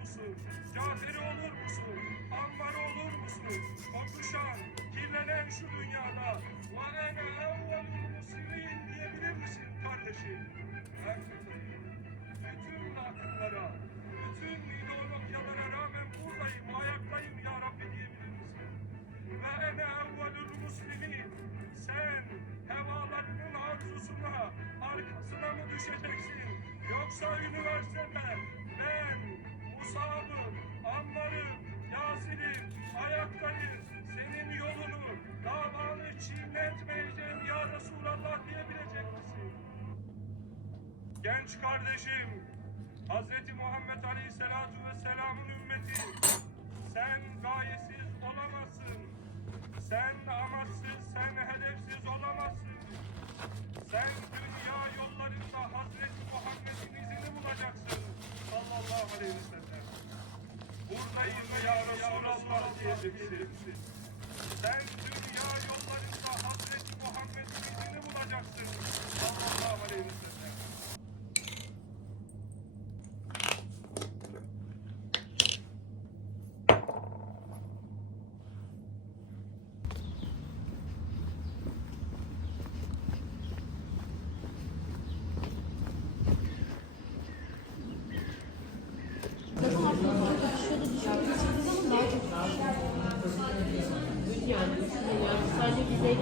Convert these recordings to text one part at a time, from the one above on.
musun? Cafer'i olur musun? Ammar'ı olur musun? Kokuşan, kirlenen şu dünyada ve ene evvelul muslimin diyebilir misin kardeşim? Ben bütün akımlara, bütün ideologyalara rağmen buradayım, ayaktayım ya Rabbi diyebilir misin? Ve ene evvelul muslimin. Sen hevalarının arzusuna, arkasına mı düşeceksin? Yoksa üniversitede ben, Musab'ım, Ammar'ım, Yasir'im, ayaktayım. Senin yolunu, davanı çiğnetmeyeceğim ya Resulallah diyebilecek misin? Genç kardeşim, Hz. Muhammed Aleyhisselatu Vesselam'ın ümmeti, Buradayım ya Resulallah diyeceksin. Sen dünya yollarında Hazreti Muhammed'in izini bulacaksın. Yani, sadece vizeyle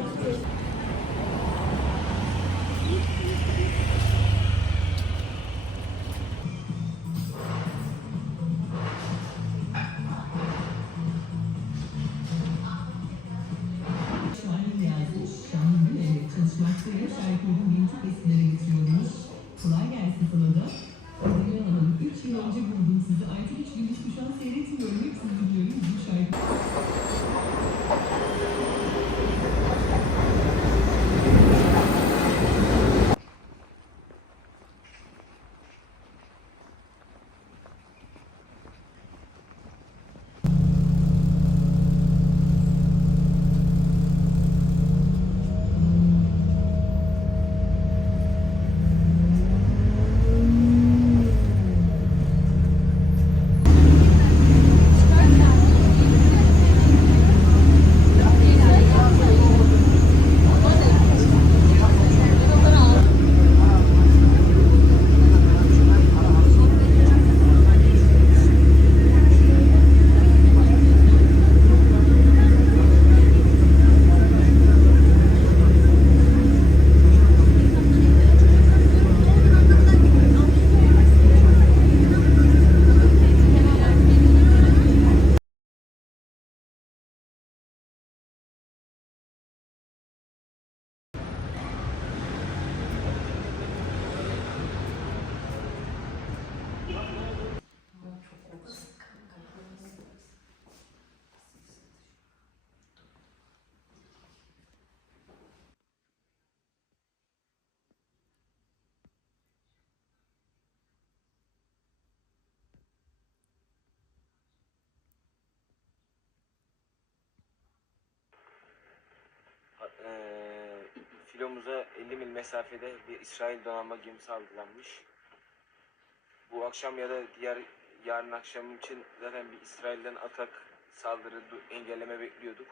Eee, filomuza 50 mil mesafede bir İsrail donanma gemisi algılanmış. Bu akşam ya da diğer yarın akşam için zaten bir İsrail'den atak saldırı engelleme bekliyorduk.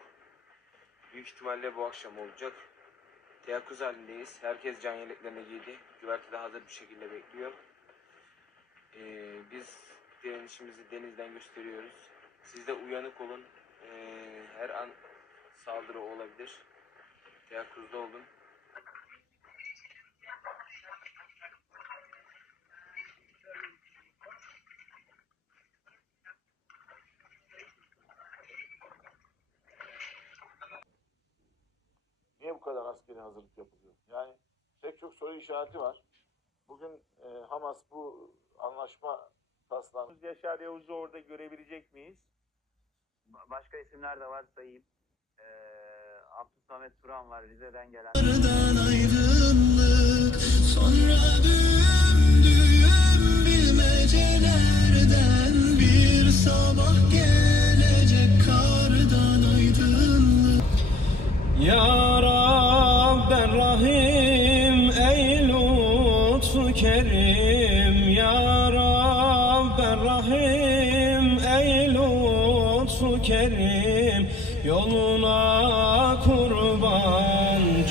Büyük ihtimalle bu akşam olacak. Teyakkuz halindeyiz. Herkes can yeleklerini giydi. Güvertede hazır bir şekilde bekliyor. Eee, biz direnişimizi denizden gösteriyoruz. Siz de uyanık olun. Eee, her an saldırı olabilir. Teyakkuzda olun. Niye bu kadar askeri hazırlık yapılıyor? Yani pek çok soru işareti var. Bugün e, Hamas bu anlaşma taslağını Yaşar Yavuz'u orada görebilecek miyiz? Ba- Başka isimler de var sayayım. Ee, Abdülsamet Turan var Rize'den gelen.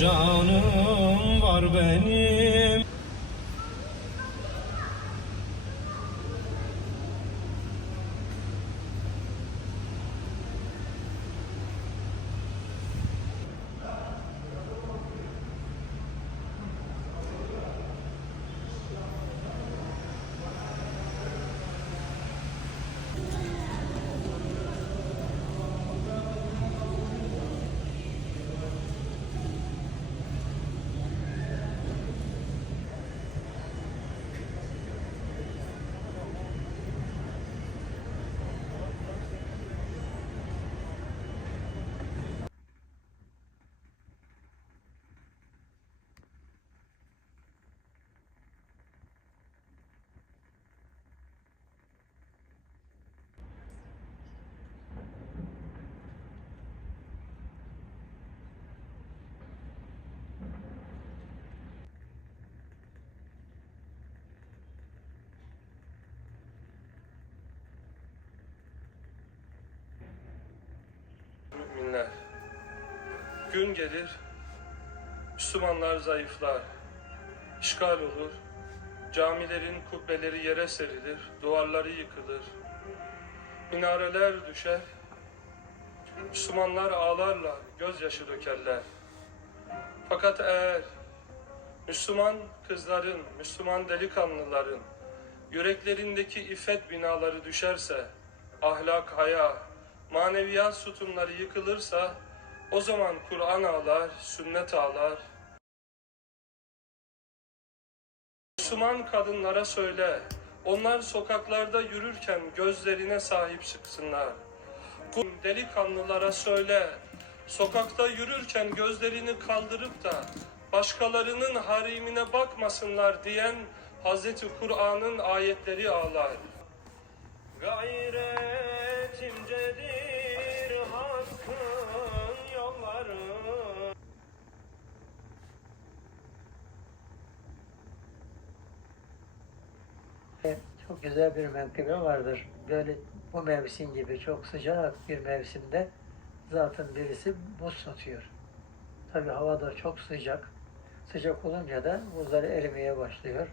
Canım var benim Gün gelir, Müslümanlar zayıflar, işgal olur, camilerin kubbeleri yere serilir, duvarları yıkılır, minareler düşer, Müslümanlar ağlarlar, gözyaşı dökerler. Fakat eğer Müslüman kızların, Müslüman delikanlıların yüreklerindeki iffet binaları düşerse, ahlak, haya, maneviyat sütunları yıkılırsa, o zaman Kur'an ağlar, sünnet ağlar. Müslüman kadınlara söyle, onlar sokaklarda yürürken gözlerine sahip çıksınlar. Delikanlılara söyle, sokakta yürürken gözlerini kaldırıp da başkalarının harimine bakmasınlar diyen Hazreti Kur'an'ın ayetleri ağlar. Gayretimcedir Çok güzel bir menkıbe vardır. Böyle bu mevsim gibi çok sıcak bir mevsimde zatın birisi buz tutuyor. Tabi hava da çok sıcak. Sıcak olunca da buzları erimeye başlıyor.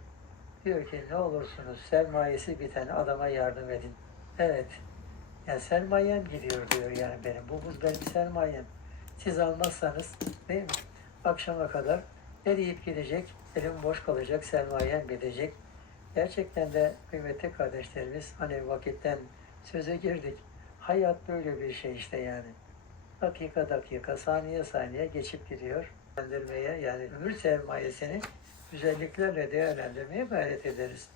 Diyor ki ne olursunuz sermayesi biten adama yardım edin. Evet. Yani sermayem gidiyor diyor yani benim. Bu buz benim sermayem. Siz almazsanız değil mi? Akşama kadar eriyip gidecek. Elim boş kalacak. Sermayem gidecek. Gerçekten de kıymetli kardeşlerimiz hani vakitten söze girdik. Hayat böyle bir şey işte yani. Dakika dakika, saniye saniye geçip gidiyor. Değerlendirmeye yani ömür sermayesini güzelliklerle değerlendirmeye gayret ederiz.